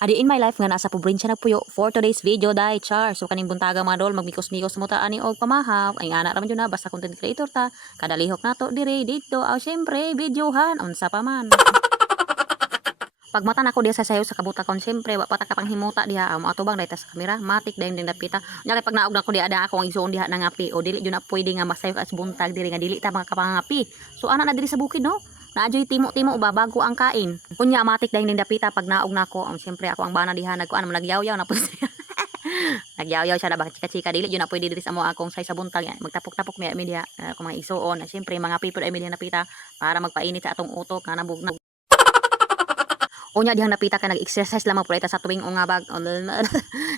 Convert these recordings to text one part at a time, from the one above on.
Adi in my life nga nasa probinsya nagpuyo for today's video dai char. So kaning buntaga mga dol magmikos-mikos mo ta ani og pamahaw. Ay ana ra man jud na basta content creator ta. Kada lihok nato diri dito aw syempre videohan unsa pa man. Pagmata nako diha sa sayo sa kabutakon syempre wa pa ta kapanghimuta diha mo atubang dayta sa kamera matik dayon din dapita. Nya kay pag naog na ko diha ada ako ang igsuon diha nangapi o dili jud na pwede nga masayo as buntag diri nga dili ta makapangapi. So ana na diri sa bukid no. Naadyoy timo-timo ba bago ang kain. Kunya matik dayon din dapita pag naog nako syempre ako ang bana diha nagkuan mo nagyaw-yaw na pud. Nagyaw-yaw siya na bakit chika-chika dili jud na pwede diri sa mo akong say sa buntag magtapok-tapok mi diha ako mga isuon syempre mga people ay mi diha napita para magpainit sa atong utok nga nabug. Unya dihang napita ka nag-exercise lamang pud sa tuwing ungabag.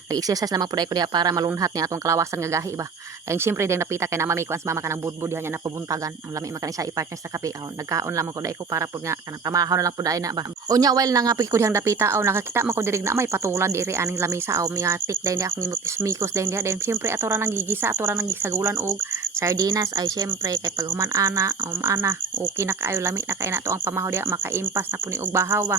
Nag-exercise lamang pud ko diha para malunhat ni atong kalawasan nga gahi ba. Dahil siyempre dihang napita kay namami ko ans mama kanang budbud diha nya napubuntagan. Ang lami man kanisa i-partner sa kape. Nagkaon lamang ko dai ko para pud nga kanang pamahaw na lang pud ay na ba. Unya while nangapi ko dihang napita nakakita man ko diri na may patulad diri aning lamisa miatik dahil di akong mikos dahil diha dahil siyempre ato ra nang gigisa ato ra nang gisagulan og sardinas ay siyempre kay pag human ana okay na kaayo lami na kay nato ang pamahaw diha makaimpas na pud ni og bahaw ba.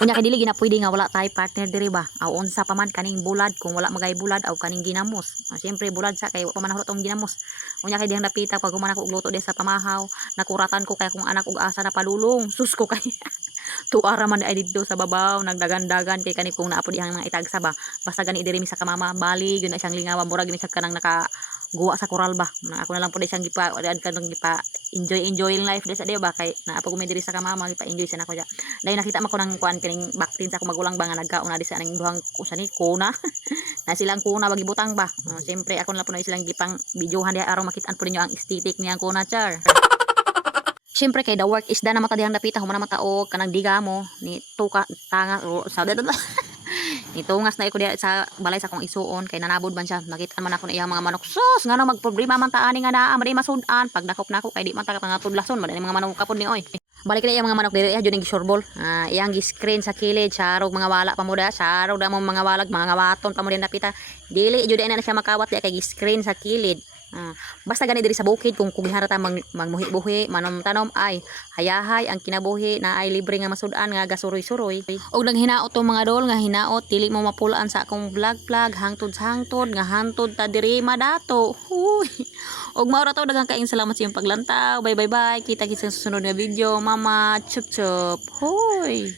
Unya kay dili gina pwede nga wala tay partner diri ba. Aw unsa pa man kaning bulad kung wala magay bulad aw kaning ginamos. Siyempre bulad sa kay wa pa man tong ginamos. Unya kay dihang napita pag human ako og luto di sa pamahaw, nakuratan ko kay kung anak og asa na palulong. Sus ko kay tuara man ay didto sa babaw nagdagan-dagan kay kani kung naa po dihang mga itagsa ba. Basta gani diri mi sa kamama bali yun na siyang lingawan murag ni sa kanang naka guwa sa koral ba. Na ako na lang po siyang gipa kanang gipa enjoying life di sa di ba kay naa po diri sa kamama gipa enjoy sa nako ja. Dahil nakita man ko nang kuan kining baktin sa akong magulang ba nga nagkaon na di sa aning duhang usa ni kuna. Na silang kuna bagi butang ba. Siyempre ako na po na silang gipang videohan di aron makitaan po ninyo ang aesthetic niyang kuna char. Siyempre kay the work is done na matadihang napita humana mataog kanang diga mo ni tuka tanga sa ni tungas na iko diha sa balay sa akong isuon kay nanabod man siya nakita man ako na iyang mga manok sus ngano magproblema man ta ani nga naa madi masud-an pag dakop nako kay di man ta nga tudlason madi mga manok kapod ni oy. Balik na iyang mga manok diri jud ning gisurbol. Iyang gi-screen sa kilid sarog mga wala pa mo da sarog da mo mga walag mga waton pa mo din napita dili jud na siya makawat di kay gi-screen sa kilid. Basta gani diri sa bukid kung kugiharata magmuhi-buhi manom-tanom ay hayahay ang kinabuhi na ay libre nga masud-an nga gasuroy-suroy og naghinaot tong mga dol nga hinaot dili mo mapulaan sa akong vlog hangtod nga hantod ta diri madato huy og mao ra to daghang kaayong salamat sa iyong paglantaw bye kita sa susunod nga video mama chup chup huy.